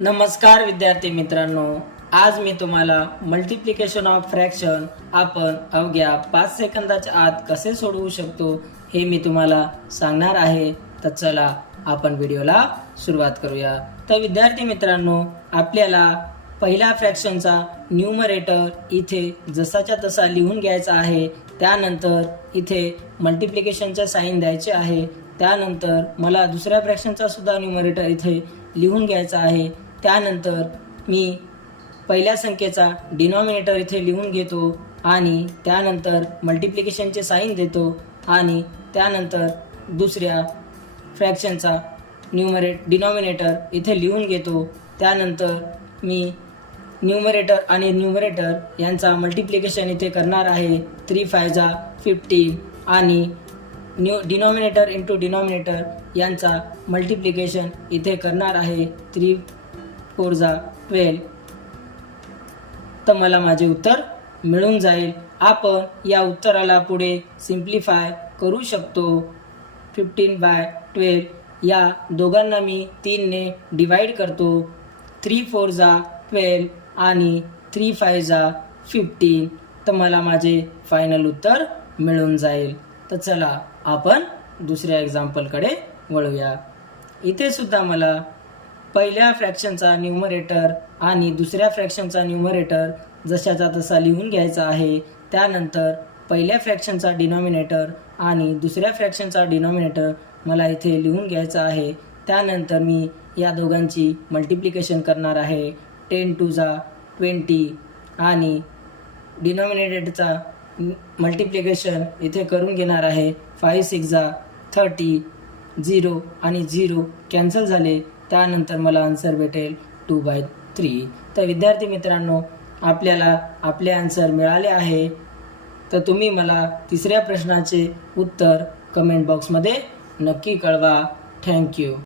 नमस्कार विद्यार्थी मित्रांनो, आज मी तुम्हाला मल्टिप्लिकेशन ऑफ फ्रॅक्शन आपण अवघ्या 5 सेकंदाच्या आत कसे सोडवू शकतो हे मी तुम्हाला सांगणार आहे। तर चला आपण व्हिडिओला सुरुवात करूया। तर विद्यार्थी मित्रांनो, आपल्याला पहिल्या फ्रॅक्शनचा न्यूमरेटर इथे जसाच्या तसा लिहून घ्यायचा आहे। त्यानंतर इथे मल्टिप्लिकेशनचे साइन द्यायचे आहे। त्यानंतर मला दुसऱ्या फ्रॅक्शनचा सुद्धा न्यूमरेटर इथे लिहून घ्यायचा आहे। त्यानंतर मी पहिल्या संख्येचा डिनॉमिनेटर इथे लिहून घेतो आणि त्यानंतर मल्टिप्लिकेशनचे साइन देतो आणि त्यानंतर दुसऱ्या फ्रॅक्शनचा डिनॉमिनेटर इथे लिहून घेतो। त्यानंतर मी न्यूमरेटर आणि न्यूमरेटर यांचा मल्टिप्लिकेशन इथे करणार आहे। 3 5 जा 15 आणि डिनॉमिनेटर इंटू डिनॉमिनेटर यांचा मल्टिप्लिकेशन इथे करणार आहे। 3 4 जा 12। तर मला माझे उत्तर मिळून जाईल। आपण या उत्तराला पुढे सिम्प्लिफाय करू शकतो। 15/12 या दोघांना मी 3 ने डिवाइड करतो। 3 4 जा 12 आणि 3 5 जा 15। तर मला माझे फायनल उत्तर मिळून जाईल। तर चला आपण दुसऱ्या एक्झाम्पलकडे वळूया। इथे सुद्धा मला पहिल्या फ्रॅक्शनचा न्यूमरेटर आणि दुसऱ्या फ्रॅक्शनचा न्यूमरेटर जशाचा तसा लिहून घ्यायचा आहे। त्यानंतर पहिल्या फ्रॅक्शनचा डिनॉमिनेटर आणि दुसऱ्या फ्रॅक्शनचा डिनॉमिनेटर मला इथे लिहून घ्यायचा आहे। त्यानंतर मी या दोघांची मल्टिप्लिकेशन करणार आहे। 10 2 जा 20 आणि डिनॉमिनेटरचा मल्टिप्लिकेशन इथे करून घेणार आहे। 5 6 जा 30 0 आणि 0 कॅन्सल झाले। त्यानंतर मला आन्सर भेटेल 2/3। तर विद्यार्थी मित्रांनो, आपल्याला आपले आन्सर मिळाले आहे। तर तुम्ही मला तिसऱ्या प्रश्नाचे उत्तर कमेंट बॉक्समध्ये नक्की कळवा। थँक्यू।